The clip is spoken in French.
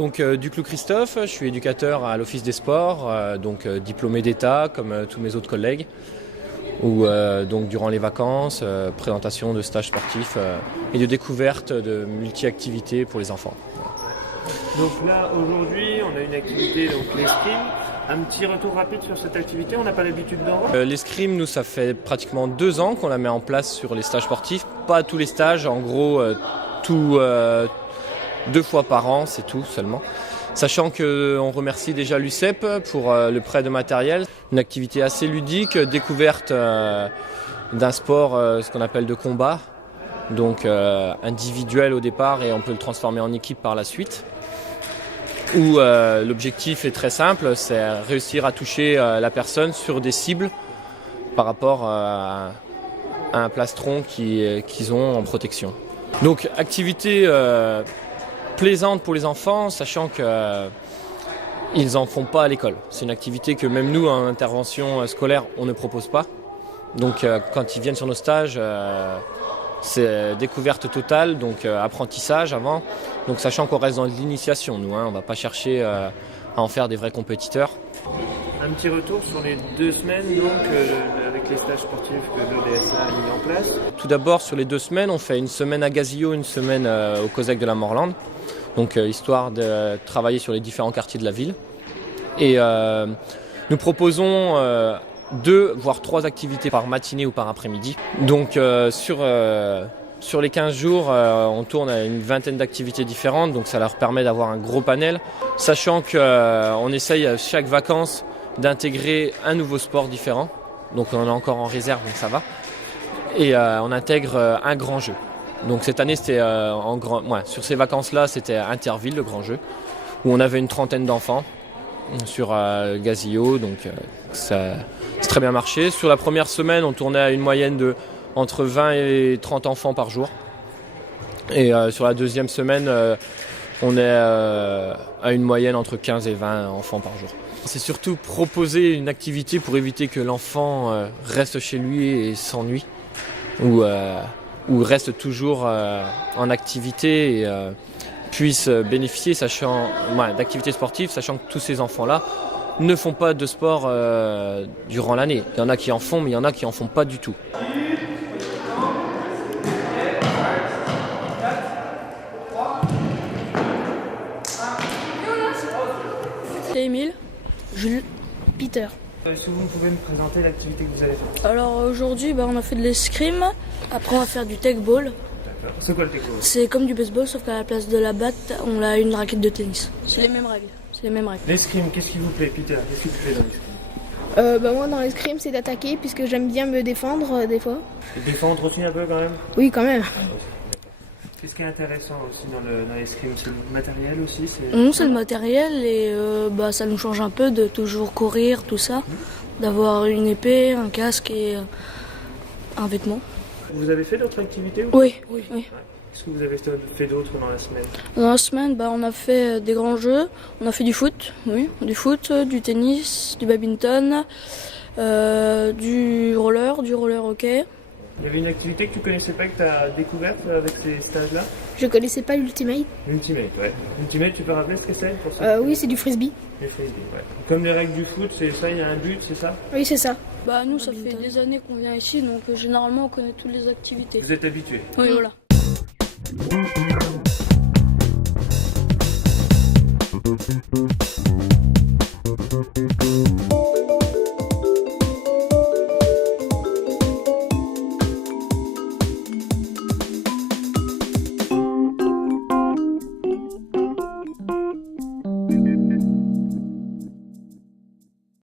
Donc du Clou Christophe, je suis éducateur à l'Office des sports, diplômé d'État comme tous mes autres collègues. Où donc durant les vacances, présentation de stages sportifs et de découverte de multi-activités pour les enfants. Donc là aujourd'hui on a une activité, donc l'escrime. Un petit retour rapide sur cette activité, on n'a pas l'habitude d'en voir. L'escrime, nous, ça fait pratiquement 2 ans qu'on la met en place sur les stages sportifs. Pas tous les stages, en gros 2 fois par an, c'est tout seulement. Sachant qu'on remercie déjà l'UCEP pour le prêt de matériel. Une activité assez ludique, découverte d'un sport, ce qu'on appelle de combat. Donc individuel au départ et on peut le transformer en équipe par la suite. Où l'objectif est très simple, c'est réussir à toucher la personne sur des cibles par rapport à un plastron qu'ils ont en protection. Donc activité plaisante pour les enfants, sachant qu'ils n'en font pas à l'école. C'est une activité que même nous, en intervention scolaire, on ne propose pas. Donc quand ils viennent sur nos stages, c'est découverte totale, donc apprentissage avant. Donc sachant qu'on reste dans l'initiation, nous, on ne va pas chercher à en faire des vrais compétiteurs. Un petit retour sur les 2 semaines avec les stages sportifs que l'EDSA a mis en place. Tout d'abord, sur les 2 semaines, on fait une semaine à Gazillo, une semaine au COSEC de la Morlande. Donc histoire de travailler sur les différents quartiers de la ville. Et nous proposons 2 voire 3 activités par matinée ou par après-midi. Donc sur les 15 jours, on tourne à une vingtaine d'activités différentes, donc ça leur permet d'avoir un gros panel, sachant qu'on essaye à chaque vacances d'intégrer un nouveau sport différent. Donc on en a encore en réserve, donc ça va. Et on intègre un grand jeu. Donc cette année, c'était sur ces vacances-là, c'était Interville, le grand jeu, où on avait une 30aine d'enfants sur Gazillo, donc ça a très bien marché. Sur la première semaine, on tournait à une moyenne de entre 20 et 30 enfants par jour. Et sur la deuxième semaine, on est à une moyenne entre 15 et 20 enfants par jour. C'est surtout proposer une activité pour éviter que l'enfant reste chez lui et s'ennuie, ou reste toujours en activité et puisse bénéficier d'activités sportives, sachant que tous ces enfants-là ne font pas de sport durant l'année. Il y en a qui en font, mais il y en a qui en font pas du tout. Émile, Jules, Peter. Est-ce que vous pouvez me présenter l'activité que vous avez faite? Alors aujourd'hui, on a fait de l'escrime. Après, on va faire du tech ball. D'accord. C'est quoi le tech ball? C'est comme du baseball, sauf qu'à la place de la batte, on a une raquette de tennis. C'est les mêmes règles. L'escrime, qu'est-ce qui vous plaît, Peter? Qu'est-ce que tu fais dans l'escrime? Moi dans l'escrime c'est d'attaquer puisque j'aime bien me défendre des fois. Et défendre aussi un peu quand même? Oui quand même. Qu'est-ce qui est intéressant aussi dans l'escrime? C'est le matériel aussi? Non, c'est le matériel et ça nous change un peu de toujours courir, tout ça. D'avoir une épée, un casque et un vêtement. Vous avez fait d'autres activités ou... Oui. Qu'est-ce que vous avez fait d'autre dans la semaine? Dans la semaine, on a fait des grands jeux. On a fait du foot, du tennis, du badminton, du roller hockey. Il y avait une activité que tu connaissais pas, que tu as découverte avec ces stages-là? Je connaissais pas l'ultimate. L'ultimate, ouais. L'ultimate, tu peux rappeler ce que c'est pour ça? Oui, c'est du frisbee. Du frisbee, ouais. Comme les règles du foot, c'est ça, il y a un but, c'est ça? Oui, c'est ça. Nous, ça fait des années qu'on vient ici, donc généralement on connaît toutes les activités. Vous êtes habitués? Oui, voilà.